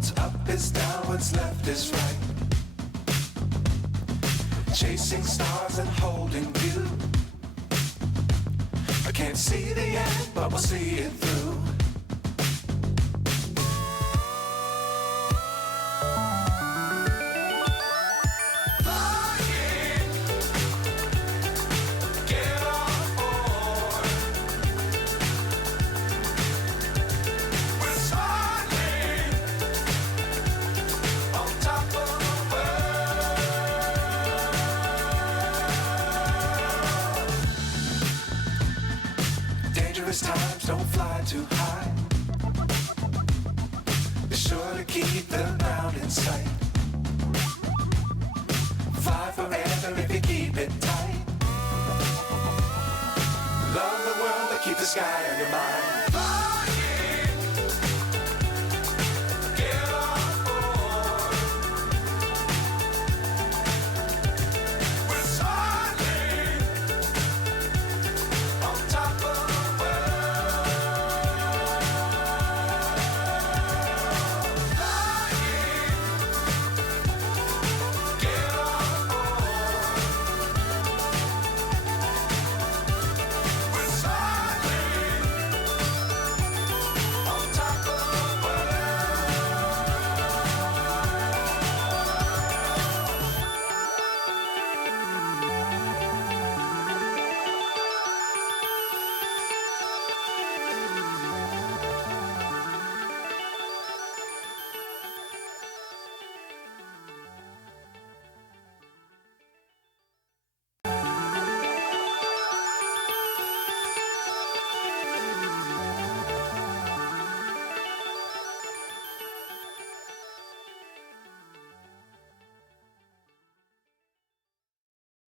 What's up is down, what's left is right. Chasing stars and holding you. I can't see the end, but we'll see it through. Times don't fly too high. Be sure to keep the ground in sight. Fly forever if you keep it tight. Love the world, but keep the sky on your mind.